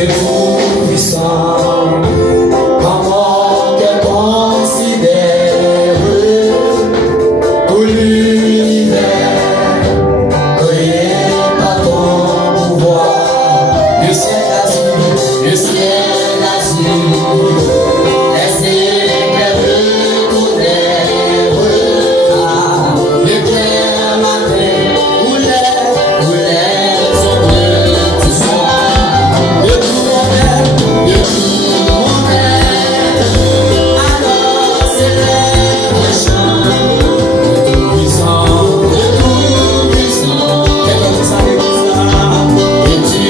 c'est tout puissant. Comment qu'elle considère tout l'univers créé par ton pouvoir. Le ciel d'azur, le ciel d'azur, les éclairs de ton air. L'éclair matin, où l'air sont de tout soir. De tout mon air, alors c'est le chant. De tout puissant, quelque chose à l'église. Et tu es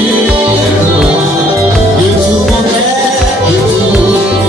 loin, de tout mon air, de tout.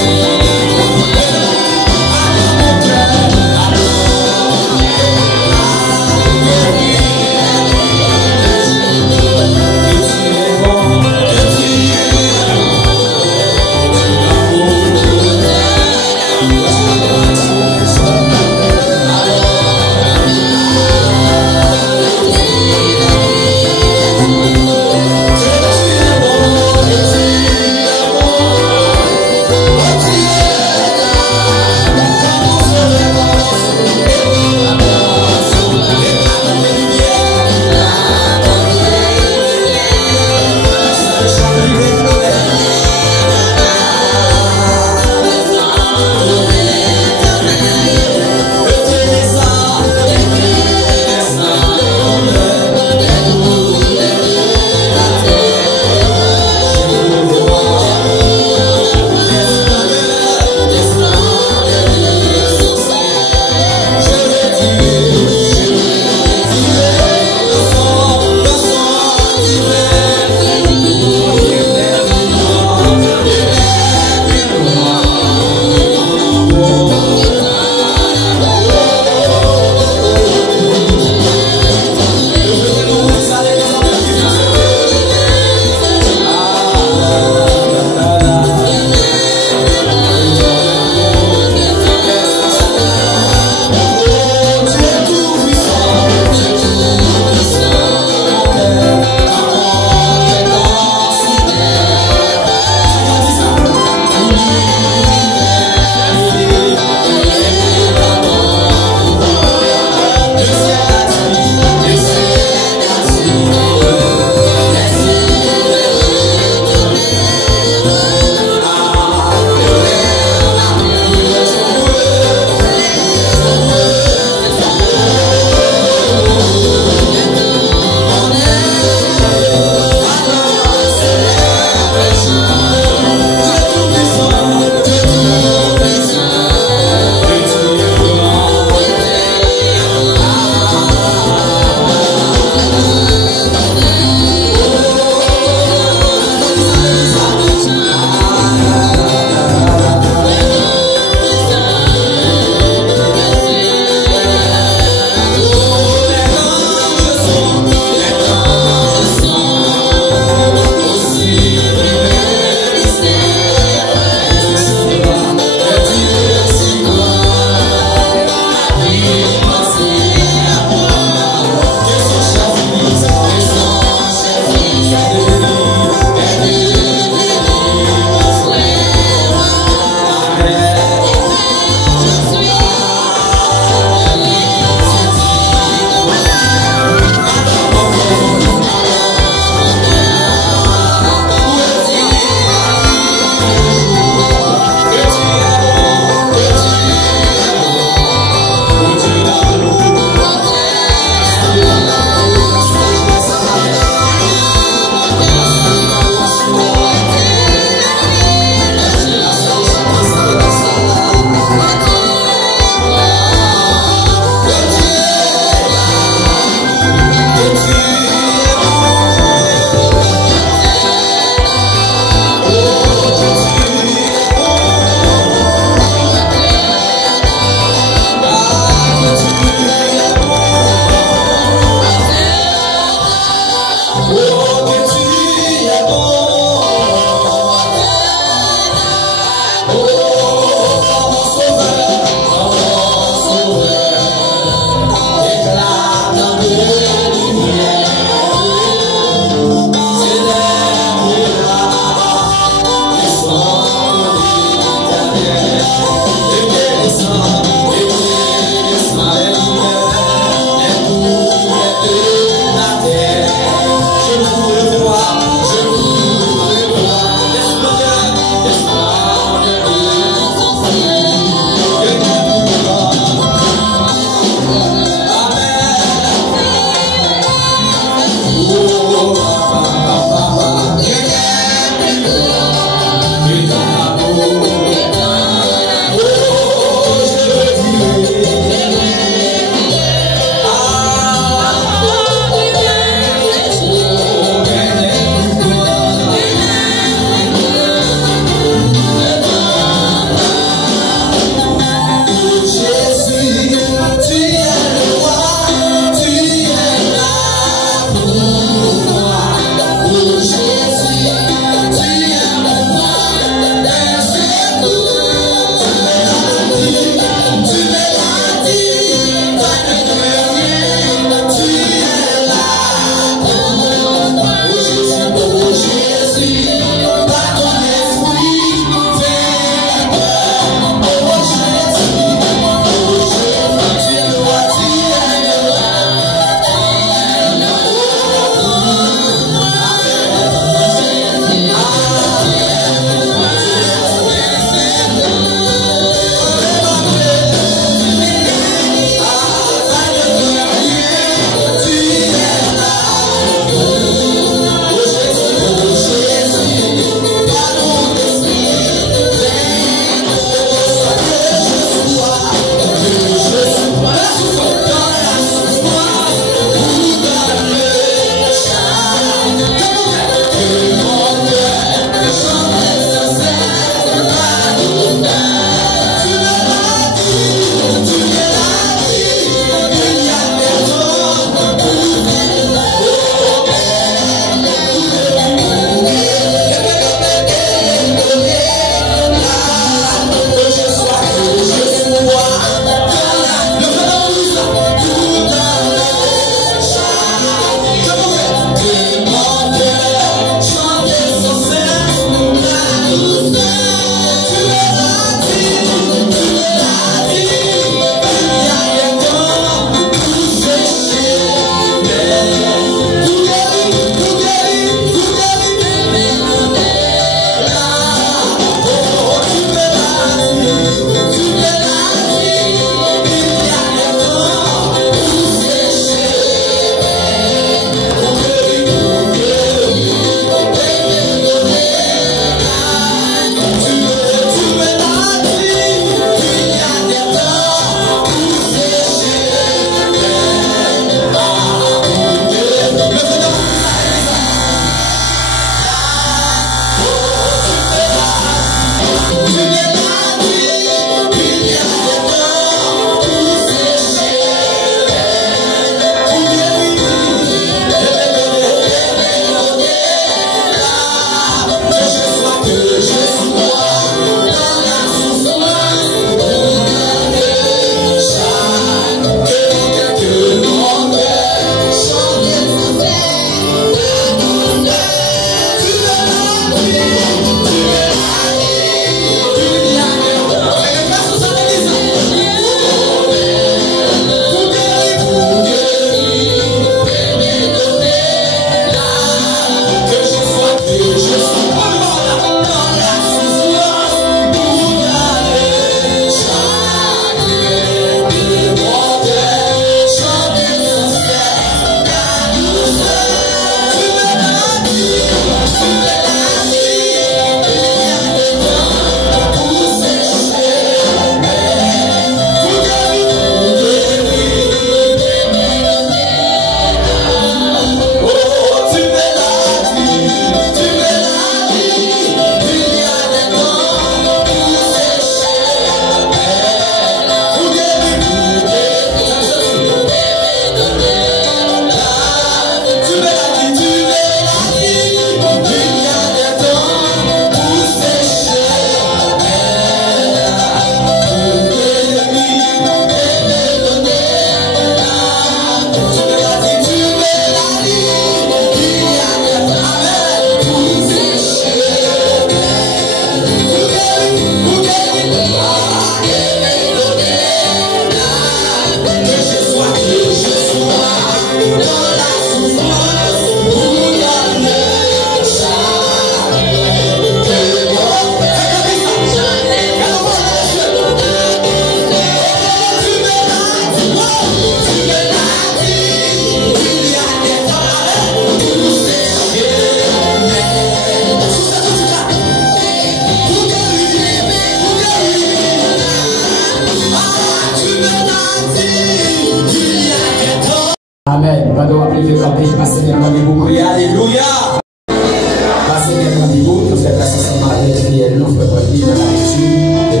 passer les rendez-vous, nous faisons l'assistement avec Fiel, nous faisons dans la lecture.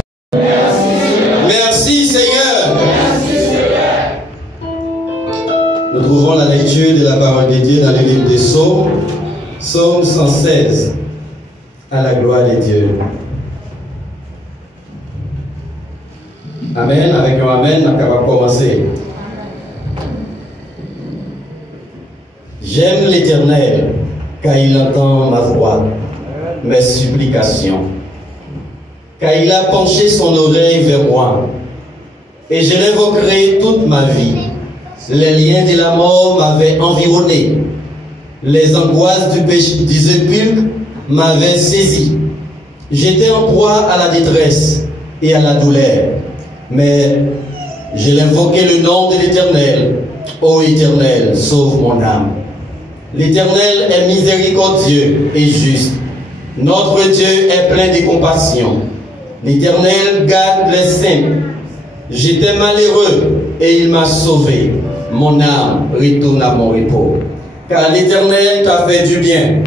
Merci Seigneur. Nous trouvons la lecture de la parole de Dieu dans le livre des Psaumes, Psaume 116, à la gloire de Dieu. Amen, avec un amen, on va commencer. J'aime l'Éternel, car il entend ma voix, mes supplications. Car il a penché son oreille vers moi, et je l'évoquerai toute ma vie. Les liens de la mort m'avaient environné, les angoisses du sépulcre m'avaient saisi. J'étais en proie à la détresse et à la douleur, mais je l'invoquais le nom de l'Éternel. Ô Éternel, sauve mon âme. L'Éternel est miséricordieux et juste. Notre Dieu est plein de compassion. L'Éternel garde les saints. J'étais malheureux et il m'a sauvé. Mon âme retourne à mon repos. Car l'Éternel t'a fait du bien.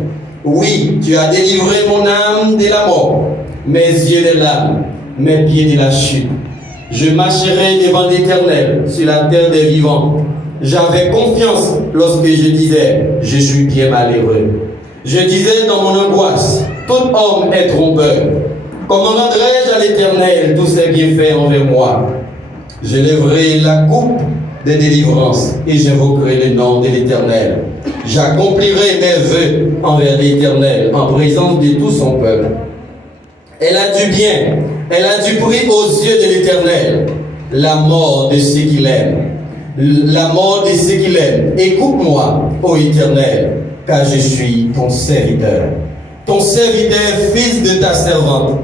Oui, tu as délivré mon âme de la mort, mes yeux de l'âme, mes pieds de la chute. Je marcherai devant l'Éternel sur la terre des vivants. J'avais confiance lorsque je disais, je suis bien malheureux. Je disais dans mon angoisse, tout homme est trompeur. Comment rendrai-je à l'Éternel tout ce qui est fait envers moi? Je lèverai la coupe de délivrance et j'invoquerai le nom de l'Éternel. J'accomplirai mes vœux envers l'Éternel en présence de tout son peuple. Elle a du bien, elle a du prix aux yeux de l'Éternel, la mort de ceux qu'il aime. La mort de ceux qu'il aime. Écoute-moi, ô Éternel, car je suis ton serviteur. Ton serviteur, fils de ta servante.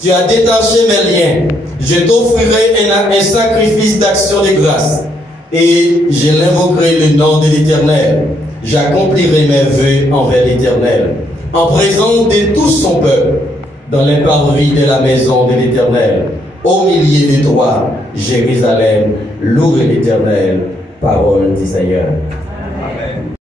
Tu as détaché mes liens. Je t'offrirai un sacrifice d'action de grâce. Et je l'invoquerai le nom de l'Éternel. J'accomplirai mes vœux envers l'Éternel, en présence de tout son peuple, dans les parvis de la maison de l'Éternel. Au milieu de toi, Jérusalem, louez l'Éternel, parole d'Isaïe.